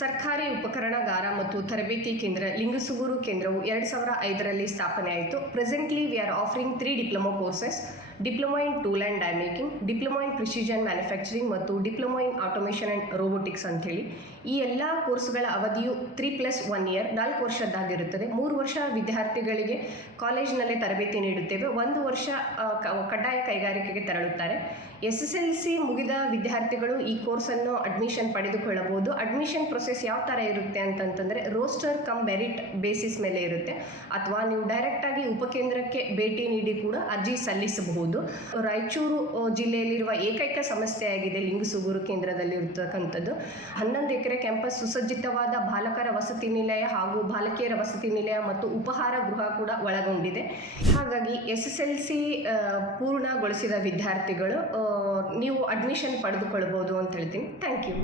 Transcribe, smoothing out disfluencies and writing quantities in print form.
ಸರ್ಕಾರಿ ಉಪಕರಣಗಾರ ಮತ್ತು ತರಬೇತಿ ಕೇಂದ್ರ ಲಿಂಗಸುಗೂರು ಕೇಂದ್ರವು 2005ರಲ್ಲಿ ಸ್ಥಾಪನೆ ಆಯಿತು. Presently we are offering 3 diploma courses: diploma in tool and die making, diploma in precision manufacturing ಮತ್ತು diploma in automation and robotics ಅಂಥೇಳಿ. ಈ ಎಲ್ಲ ಕೋರ್ಸ್ಗಳ ಅವಧಿಯು 3+1 ಇಯರ್ 4 ವರ್ಷದ್ದಾಗಿರುತ್ತದೆ. 3 ವರ್ಷ ವಿದ್ಯಾರ್ಥಿಗಳಿಗೆ ಕಾಲೇಜಿನಲ್ಲೇ ತರಬೇತಿ ನೀಡುತ್ತೇವೆ. 1 ವರ್ಷ ಕಡ್ಡಾಯ ಕೈಗಾರಿಕೆಗೆ ತೆರಳುತ್ತಾರೆ. SSLC ಮುಗಿದ ವಿದ್ಯಾರ್ಥಿಗಳು ಈ ಕೋರ್ಸನ್ನು ಅಡ್ಮಿಷನ್ ಪಡೆದುಕೊಳ್ಳಬಹುದು. ಅಡ್ಮಿಷನ್ ಪ್ರೊಸೆಸ್ ಯಾವ ಥರ ಇರುತ್ತೆ ಅಂತಂತಂದರೆ ರೋಸ್ಟರ್ ಕಮ್ ಮೆರಿಟ್ ಬೇಸಿಸ್ ಮೇಲೆ ಇರುತ್ತೆ, ಅಥವಾ ನೀವು ಡೈರೆಕ್ಟಾಗಿ ಉಪಕೇಂದ್ರಕ್ಕೆ ಭೇಟಿ ನೀಡಿ ಕೂಡ ಅರ್ಜಿ ಸಲ್ಲಿಸಬಹುದು. ರಾಯಚೂರು ಜಿಲ್ಲೆಯಲ್ಲಿರುವ ಏಕೈಕ ಸಂಸ್ಥೆಯಾಗಿದೆ ಲಿಂಗಸುಗೂರು ಕೇಂದ್ರದಲ್ಲಿರ್ತಕ್ಕಂಥದ್ದು. 11 ಎಕರೆ ಕ್ಯಾಂಪಸ್, ಸುಸಜ್ಜಿತವಾದ ಬಾಲಕರ ವಸತಿ ನಿಲಯ ಹಾಗೂ ಬಾಲಕಿಯರ ವಸತಿ ನಿಲಯ ಮತ್ತು ಉಪಹಾರ ಗೃಹ ಕೂಡ ಒಳಗೊಂಡಿದೆ. ಹಾಗಾಗಿ SSLC ಪೂರ್ಣಗೊಳಿಸಿದ ವಿದ್ಯಾರ್ಥಿಗಳು ನೀವು ಅಡ್ಮಿಷನ್ ಪಡೆದುಕೊಳ್ಬೋದು ಅಂತ ಹೇಳ್ತೀನಿ. Thank you.